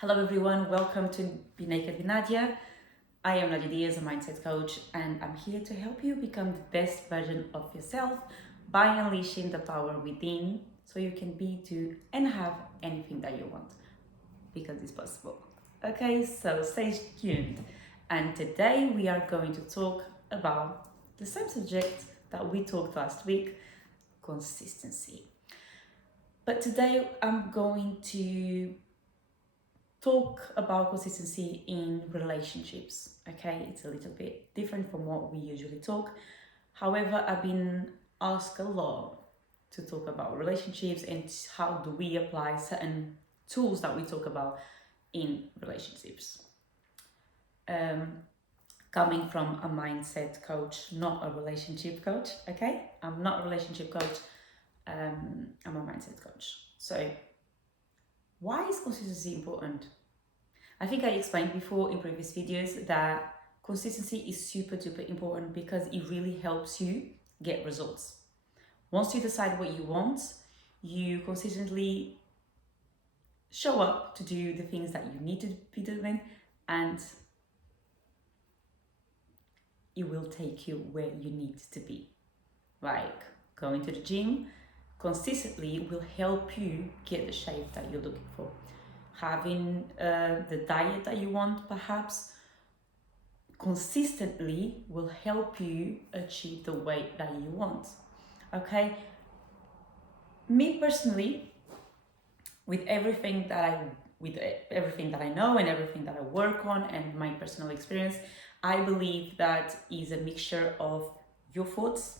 Hello everyone, welcome to Be Naked with Nadia. I am Nadia Diaz, a mindset coach, and I'm here to help you become the best version of yourself by unleashing the power within so you can be, do, and have anything that you want because it's possible. Okay, so stay tuned. And today we are going to talk about the same subject that we talked last week, consistency. But today I'm going to talk about consistency in relationships. Okay, it's a little bit different from what we usually talk. However, I've been asked a lot to talk about relationships and how do we apply certain tools that we talk about in relationships. Coming from a mindset coach, not a relationship coach. Okay, I'm not a relationship coach. I'm a mindset coach. So, why is consistency important? I think I explained before in previous videos that consistency is super duper important because it really helps you get results. Once you decide what you want, you consistently show up to do the things that you need to be doing, and it will take you where you need to be. Like going to the gym consistently will help you get the shape that you're looking for. Having the diet that you want, perhaps, consistently will help you achieve the weight that you want. Okay, me personally, with everything that I know and everything that I work on and my personal experience, I believe that is a mixture of your thoughts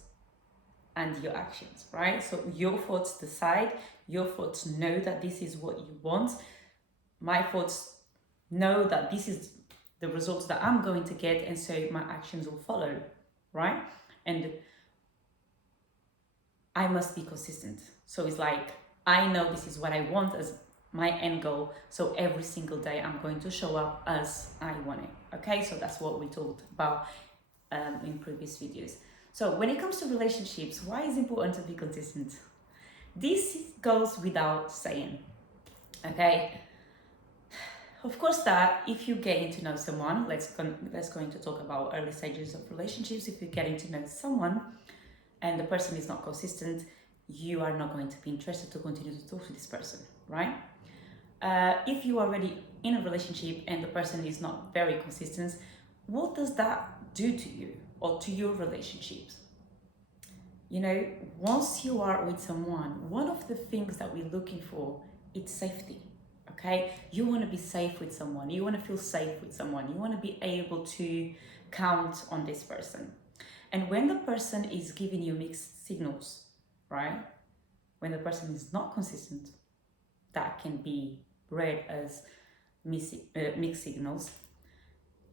and your actions, right? So your thoughts decide, your thoughts know that this is what you want, my thoughts know that this is the results that I'm going to get, and so my actions will follow, right? And I must be consistent. So it's like, I know this is what I want as my end goal. So every single day I'm going to show up as I want it. Okay, so that's what we talked about in previous videos. So when it comes to relationships, why is it important to be consistent? This goes without saying. Okay, of course that if you're getting to know someone, let's going to talk about early stages of relationships. If you're getting to know someone and the person is not consistent, you are not going to be interested to continue to talk to this person, right? If you are already in a relationship and the person is not very consistent, what does that do to you or to your relationships? You know, once you are with someone, one of the things that we're looking for is safety. Okay, you want to be safe with someone, you want to feel safe with someone, you want to be able to count on this person. And when the person is giving you mixed signals, right? When the person is not consistent, that can be read as mixed signals.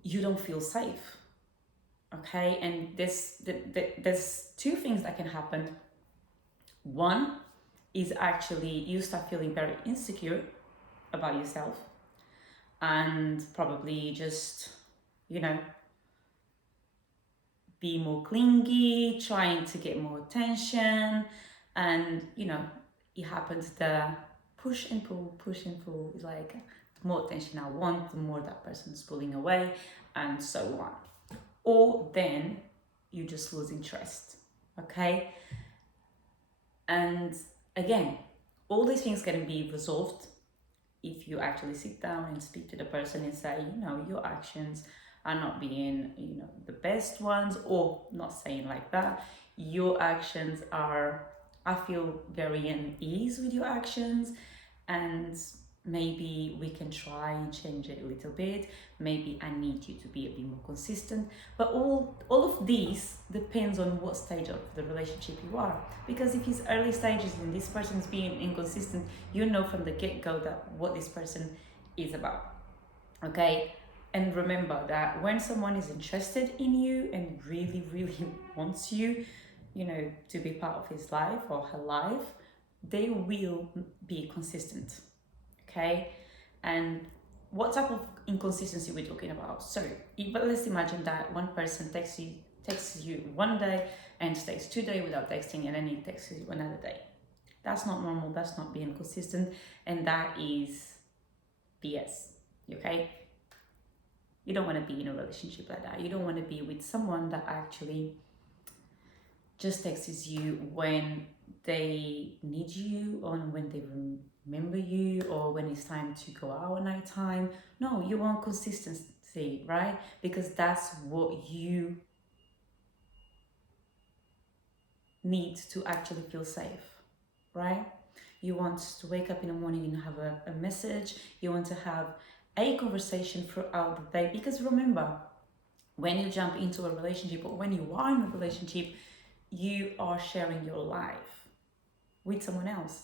You don't feel safe, okay? And there's two things that can happen. One is actually you start feeling very insecure about yourself and probably just, you know, be more clingy, trying to get more attention, and you know, it happens the push and pull, push and pull. It's like the more attention I want, the more that person's pulling away, and so on. Or then you just lose interest. Okay? And again, all these things can be resolved if you actually sit down and speak to the person and say, you know, your actions are not being, you know, the best ones, or not saying like that. Your actions are, I feel very unease with your actions, and maybe we can try and change it a little bit. Maybe I need you to be a bit more consistent. But all of these depends on what stage of the relationship you are. Because if it's early stages and this person's being inconsistent, you know from the get-go that what this person is about. Okay? And remember that when someone is interested in you and really, really wants you, you know, to be part of his life or her life, they will be consistent. Okay? And what type of inconsistency we're talking about? So, but let's imagine that one person texts you one day and stays 2 days without texting, and then he texts you another day. That's not normal. That's not being consistent, and that is BS. Okay? You don't want to be in a relationship like that. You don't want to be with someone that actually just texts you when they need you, or when they remember you, or when it's time to go out at night time. No, you want consistency, right? Because that's what you need to actually feel safe, right? You want to wake up in the morning and have a message. You want to have a conversation throughout the day. Because remember, when you jump into a relationship, or when you are in a relationship, you are sharing your life with someone else.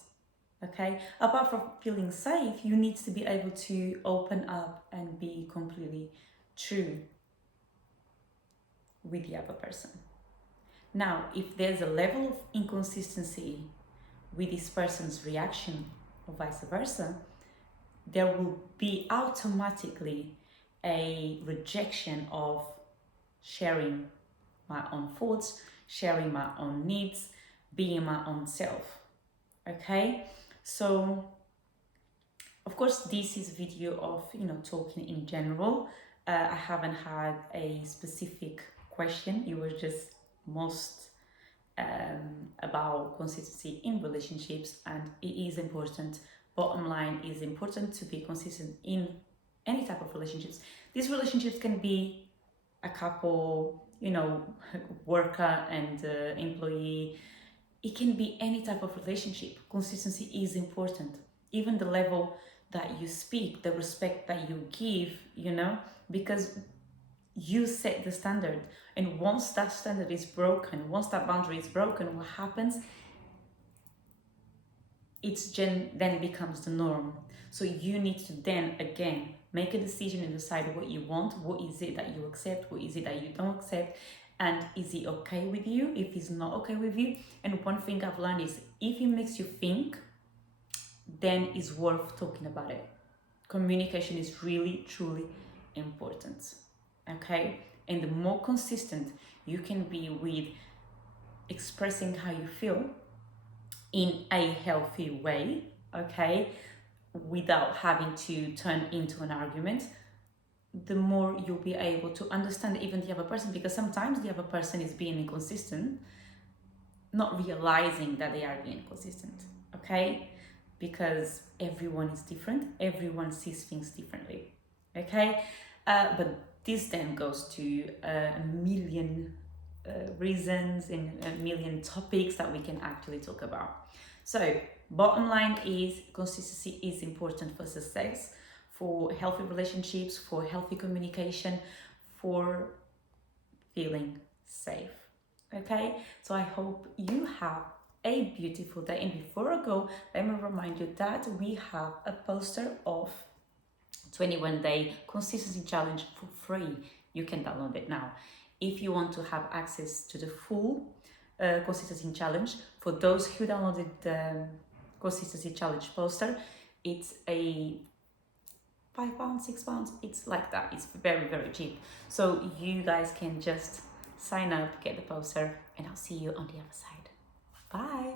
Okay? Apart from feeling safe, you need to be able to open up and be completely true with the other person. Now, if there's a level of inconsistency with this person's reaction or vice versa, there will be automatically a rejection of sharing my own thoughts, sharing my own needs, being my own self. Okay? So, of course, this is video of, talking in general. I haven't had a specific question. It was just most about consistency in relationships, and it is important. Bottom line is important to be consistent in any type of relationships. These relationships can be a couple, worker and employee. It can be any type of relationship. Consistency is important. Even the level that you speak, the respect that you give, because you set the standard. And once that standard is broken, once that boundary is broken, what happens? Then becomes the norm. So you need to then again make a decision and decide what you want. What is it that you accept? What is it that you don't accept? And is it okay with you? If it's not okay with you, and one thing I've learned is, if it makes you think, then it's worth talking about it. Communication is really, truly important. Okay? And the more consistent you can be with expressing how you feel in a healthy way, okay, without having to turn into an argument, the more you'll be able to understand even the other person, because sometimes the other person is being inconsistent, not realizing that they are being inconsistent, okay? Because everyone is different, everyone sees things differently, okay? But this then goes to a million reasons and a million topics that we can actually talk about. So, bottom line is, consistency is important for success, for healthy relationships, for healthy communication, for feeling safe. Okay, so I hope you have a beautiful day. And before I go, let me remind you that we have a poster of 21-day consistency challenge for free. You can download it now. If you want to have access to the full consistency challenge, for those who downloaded the consistency challenge poster, it's a £5, £6. It's like that. It's very, very cheap. So you guys can just sign up, get the poster, and I'll see you on the other side. Bye.